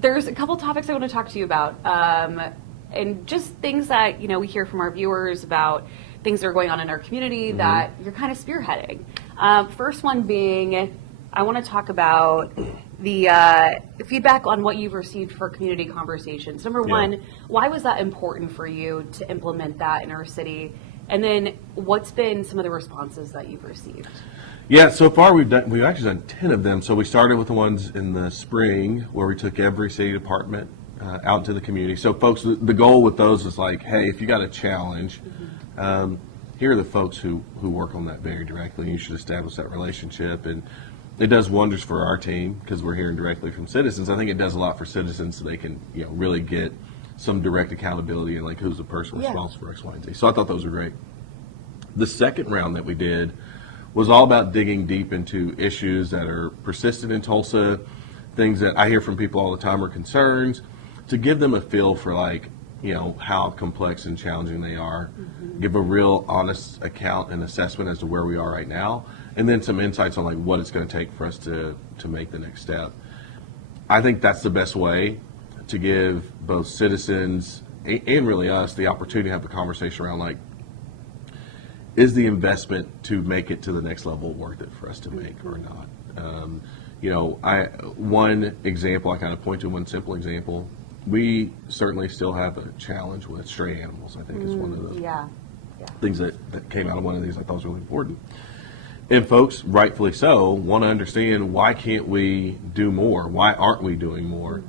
there's a couple topics I want to talk to you about, and just things that we hear from our viewers about things that are going on in our community that you're kind of spearheading. First one being, I want to talk about the feedback on what you've received for community conversations. Number one, why was that important for you to implement that in our city? And then what's been some of the responses that you've received? Yeah, so far we've actually done 10 of them. So we started with the ones in the spring where we took every city department out into the community. So folks, the goal with those is like, hey, if you got a challenge, here are the folks who work on that very directly. You should establish that relationship, and it does wonders for our team because we're hearing directly from citizens. I think it does a lot for citizens so they can really get some direct accountability and like who's the person responsible for X, Y, and Z. So I thought those were great. The second round that we did was all about digging deep into issues that are persistent in Tulsa, things that I hear from people all the time are concerns, to give them a feel for like, how complex and challenging they are, give a real honest account and assessment as to where we are right now, and then some insights on like what it's going to take for us to make the next step. I think that's the best way to give both citizens and really us the opportunity to have a conversation around like, is the investment to make it to the next level worth it for us to make or not? One example I kind of point to, one simple example, we certainly still have a challenge with stray animals. I think is one of the things that came out of one of these I thought was really important. And folks, rightfully so, want to understand why can't we do more? Why aren't we doing more?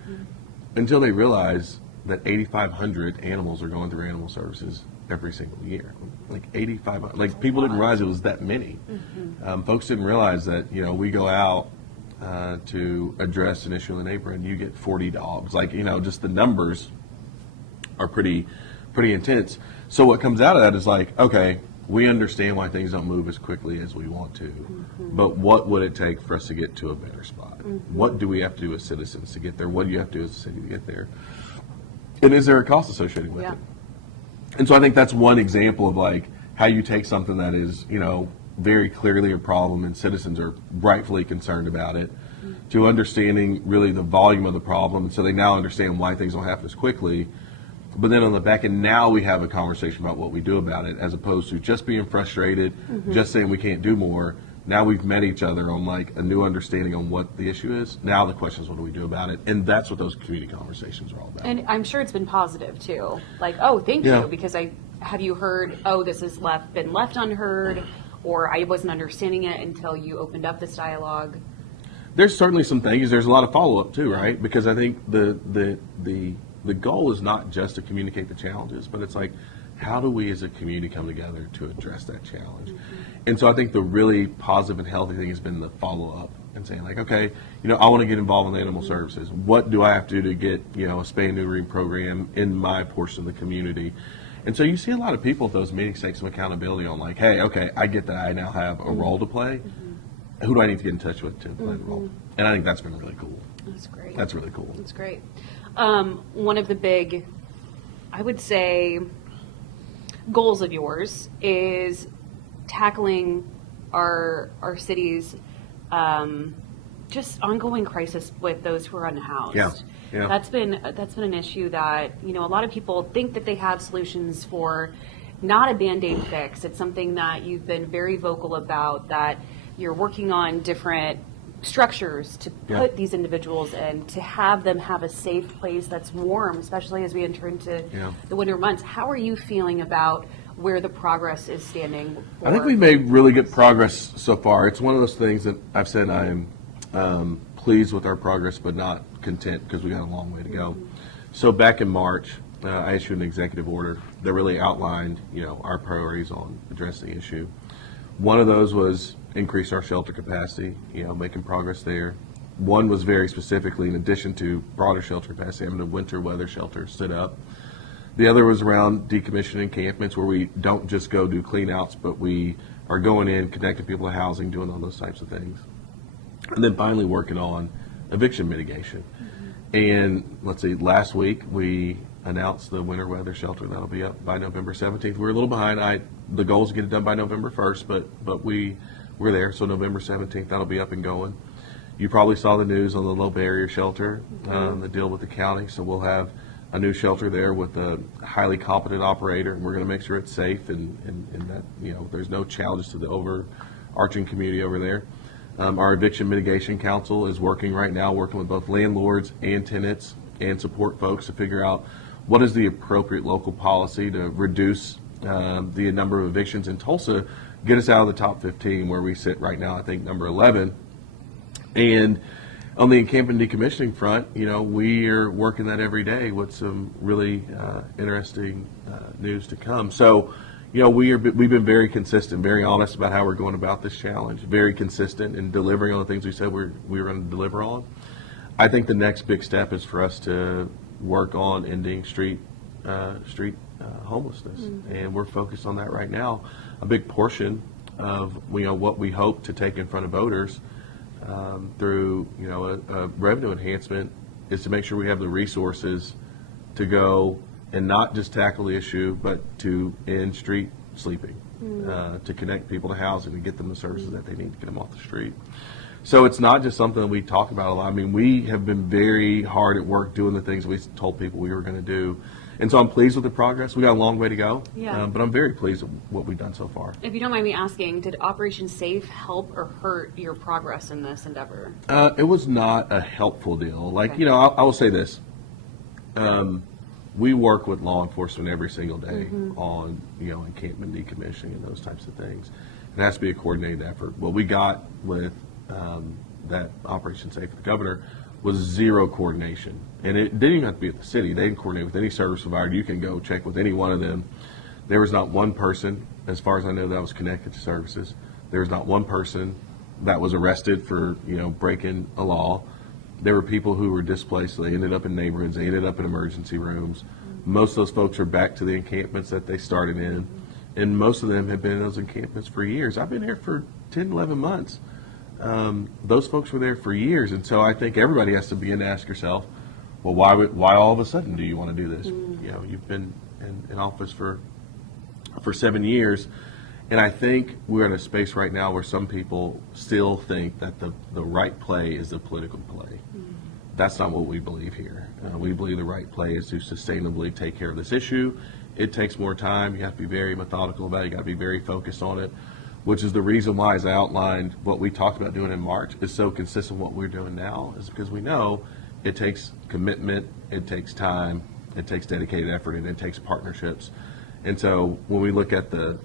Until they realize that 8,500 animals are going through animal services every single year. Like 8,500. Like people didn't realize it was that many. Folks didn't realize that we go out to address an issue in the neighborhood and you get 40 dogs. Like just the numbers are pretty intense. So what comes out of that is like, okay, we understand why things don't move as quickly as we want to, but what would it take for us to get to a better spot? What do we have to do as citizens to get there? What do you have to do as a city to get there? And is there a cost associated with it? And so I think that's one example of like how you take something that is, very clearly a problem and citizens are rightfully concerned about it, to understanding really the volume of the problem. And so they now understand why things don't happen as quickly. But then on the back end, now we have a conversation about what we do about it, as opposed to just being frustrated, just saying we can't do more. Now we've met each other on like a new understanding on what the issue is. Now the question is, what do we do about it? And that's what those community conversations are all about. And I'm sure it's been positive too. Like, oh, thank you, because have you heard, oh, this has been left unheard, or I wasn't understanding it until you opened up this dialogue? There's certainly some things. There's a lot of follow-up too, right? Because I think the goal is not just to communicate the challenges, but it's like, how do we as a community come together to address that challenge? And so I think the really positive and healthy thing has been the follow-up and saying like, okay, I want to get involved in the animal services. What do I have to do to get, a spay and neutering program in my portion of the community? And so you see a lot of people at those meetings take some accountability on like, hey, okay, I get that I now have a role to play. Who do I need to get in touch with to play the role? And I think that's been really cool. That's great. That's really cool. That's great. One of the big, I would say, goals of yours is tackling our city's just ongoing crisis with those who are unhoused. Yeah. That's been an issue that a lot of people think that they have solutions for. Not a Band-Aid fix. It's something that you've been very vocal about, that you're working on different structures to put these individuals in, to have them have a safe place that's warm, especially as we enter into the winter months. How are you feeling about where the progress is standing? I think we've made really good progress so far. It's one of those things that I've said I am pleased with our progress, but not content because we got a long way to go. So back in March, I issued an executive order that really outlined, our priorities on addressing the issue. One of those was increase our shelter capacity, making progress there. One was very specifically, in addition to broader shelter capacity, having a winter weather shelter stood up. The other was around decommissioning encampments, where we don't just go do clean outs, but we are going in, connecting people to housing, doing all those types of things. And then finally working on eviction mitigation. And let's see, last week we announced the winter weather shelter that'll be up by November 17th. We're a little behind. The goal is to get it done by November 1st, but we're there. So November 17th, that'll be up and going. You probably saw the news on the low barrier shelter, the deal with the county. So we'll have a new shelter there with a highly competent operator, and we're going to make sure it's safe and that, you know, there's no challenges to the overarching community over there. Our Eviction Mitigation Council is working right now, working with both landlords and tenants and support folks to figure out what is the appropriate local policy to reduce the number of evictions in Tulsa, get us out of the top 15 where we sit right now, I think number 11. And on the encampment decommissioning front, you know, we are working that every day with some really interesting news to come. So, you know, we've been very consistent, very honest about how we're going about this challenge, very consistent in delivering on the things we said we were going to deliver on. I think the next big step is for us to work on ending street homelessness, and we're focused on that right now. A big portion of, you know, what we hope to take in front of voters through, you know, a revenue enhancement is to make sure we have the resources to go and not just tackle the issue, but to end street sleeping, to connect people to housing and get them the services that they need to get them off the street. So it's not just something that we talk about a lot. I mean, we have been very hard at work doing the things we told people we were going to do. And so I'm pleased with the progress. We got a long way to go, but I'm very pleased with what we've done so far. If you don't mind me asking, did Operation Safe help or hurt your progress in this endeavor? It was not a helpful deal. Like, okay. You know, I will say this. We work with law enforcement every single day on, you know, encampment decommissioning and those types of things. It has to be a coordinated effort. What we got with that Operation Safe with the governor was zero coordination. And it didn't even have to be at the city. They didn't coordinate with any service provider. You can go check with any one of them. There was not one person, as far as I know, that was connected to services. There was not one person that was arrested for, you know, breaking a law. There were people who were displaced. So they ended up in neighborhoods. They ended up in emergency rooms. Most of those folks are back to the encampments that they started in. And most of them have been in those encampments for years. I've been here for 10, 11 months. Those folks were there for years. And so I think everybody has to begin to ask yourself, well, why all of a sudden do you want to do this? You know, you've been in office for 7 years. And I think we're in a space right now where some people still think that the right play is the political play. That's not what we believe here. We believe the right play is to sustainably take care of this issue. It takes more time. You have to be very methodical about it. You got to be very focused on it, which is the reason why, as I outlined, what we talked about doing in March is so consistent with what we're doing now, is because we know it takes commitment, it takes time, it takes dedicated effort, and it takes partnerships. And so when we look at the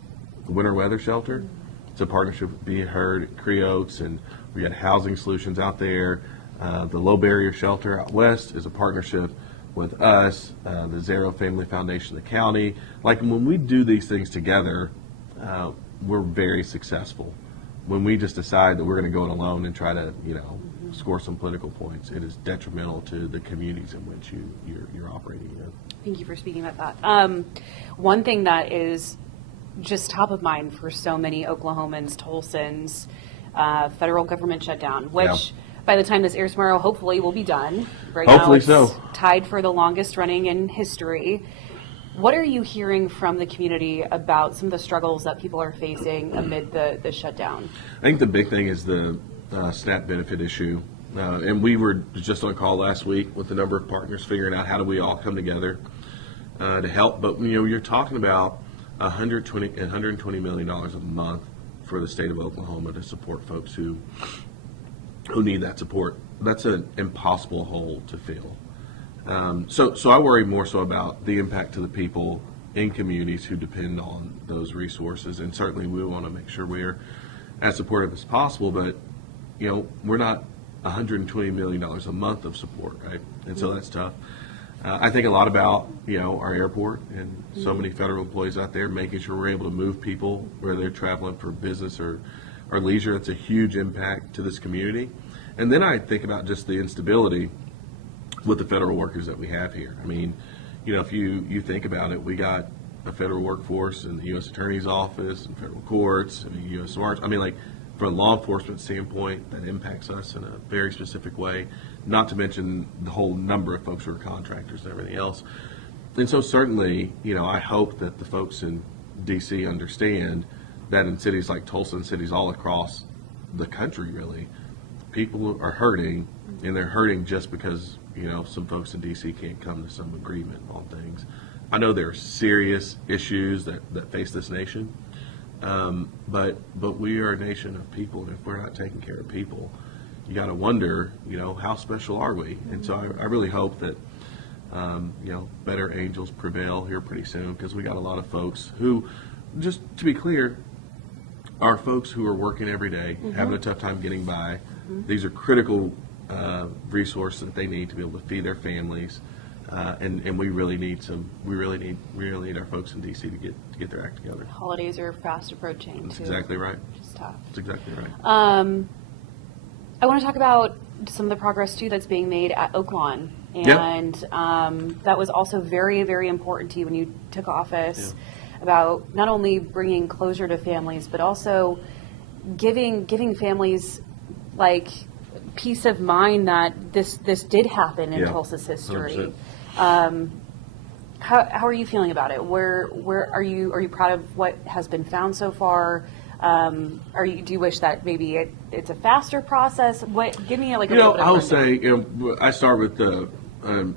winter weather shelter, it's a partnership with Be Heard, Creotes, and we got Housing Solutions out there. The low barrier shelter out west is a partnership with us, the Zero Family Foundation, the county. Like, when we do these things together, we're very successful. When we just decide that we're going to go it alone and try to, you know, score some political points, it is detrimental to the communities in which you're operating in. Thank you for speaking about that. One thing that is just top of mind for so many Oklahomans, Tulsans, federal government shutdown, which by the time this airs tomorrow, hopefully will be done. Right hopefully now it's so. Tied for the longest running in history. What are you hearing from the community about some of the struggles that people are facing amid the shutdown? I think the big thing is the SNAP benefit issue. And we were just on a call last week with a number of partners figuring out how do we all come together to help. But, you know, you're talking about $120 million a month for the state of Oklahoma to support folks who need that support. That's an impossible hole to fill. So I worry more so about the impact to the people in communities who depend on those resources. And certainly we want to make sure we're as supportive as possible, but, you know, we're not $120 million a month of support, right? And so that's tough. I think a lot about, you know, our airport and so many federal employees out there, making sure we're able to move people where they're traveling for business or leisure. It's a huge impact to this community. And then I think about just the instability with the federal workers that we have here. I mean, you know, if you think about it, we got a federal workforce in the U.S. Attorney's Office and federal courts, I mean, U.S. Marshals. I mean, like, from a law enforcement standpoint, that impacts us in a very specific way, not to mention the whole number of folks who are contractors and everything else. And so certainly, you know, I hope that the folks in D.C. understand that in cities like Tulsa and cities all across the country, really, people are hurting, and they're hurting just because, some folks in D.C. can't come to some agreement on things. I know there are serious issues that face this nation, but we are a nation of people, and if we're not taking care of people, you got to wonder, how special are we? And so I really hope that, better angels prevail here pretty soon, because we got a lot of folks who, just to be clear, are folks who are working every day, having a tough time getting by. These are critical resources that they need to be able to feed their families, and we really need our folks in DC to get their act together. Holidays are fast approaching. That's exactly right. Which is tough. That's exactly right. I want to talk about some of the progress too that's being made at Oaklawn, and that was also very, very important to you when you took office. About not only bringing closure to families, but also giving families like peace of mind that this did happen in Tulsa's history. How are you feeling about it? Where are you proud of what has been found so far? Do you wish that maybe it's a faster process? Give me a little bit of I will say, I start with the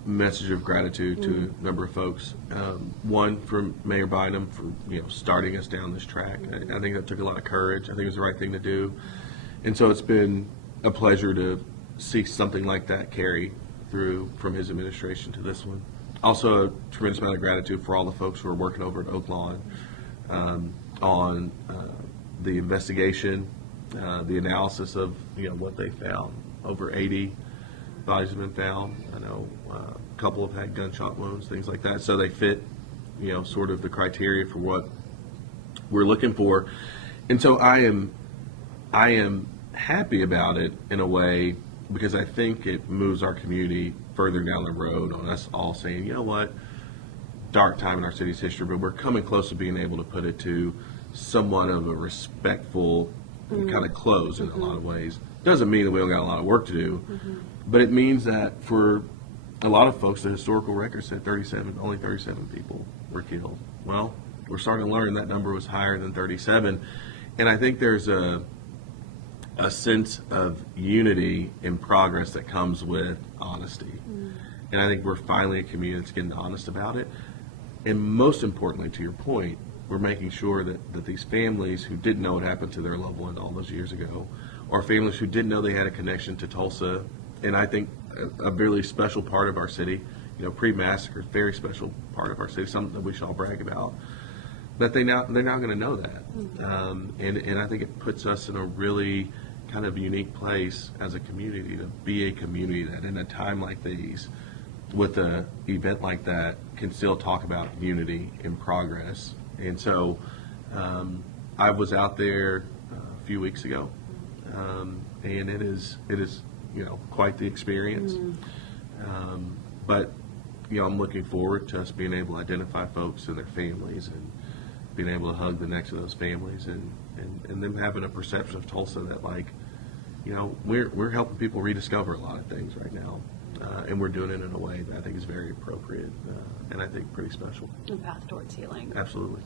message of gratitude to a number of folks. One, from Mayor Bynum for starting us down this track. I think that took a lot of courage. I think it was the right thing to do, and so it's been a pleasure to see something like that carry through from his administration to this one. Also, a tremendous amount of gratitude for all the folks who are working over at Oaklawn on the investigation, the analysis of what they found. Over 80 bodies have been found. I know a couple have had gunshot wounds, things like that. So they fit, sort of the criteria for what we're looking for. And so I am happy about it in a way, because I think it moves our community further down the road on us all saying, you know what, dark time in our city's history, but we're coming close to being able to put it to somewhat of a respectful kind of close in a lot of ways. Doesn't mean that we don't got a lot of work to do, but it means that for a lot of folks, the historical record said only 37 people were killed. Well, we're starting to learn that number was higher than 37, and I think there's a sense of unity and progress that comes with honesty. And I think we're finally a community that's getting honest about it. And most importantly, to your point, we're making sure that these families who didn't know what happened to their loved one all those years ago, or families who didn't know they had a connection to Tulsa, and I think a really special part of our city, pre-massacre, very special part of our city, something that we should all brag about, that they're now going to know that. And I think it puts us in a really kind of unique place as a community to be a community that in a time like these, with an event like that, can still talk about unity and progress. And so I was out there a few weeks ago, and it is quite the experience. But I'm looking forward to us being able to identify folks and their families, and being able to hug the necks of those families, and them having a perception of Tulsa that, we're helping people rediscover a lot of things right now. And we're doing it in a way that I think is very appropriate, and I think pretty special. A path towards healing. Absolutely.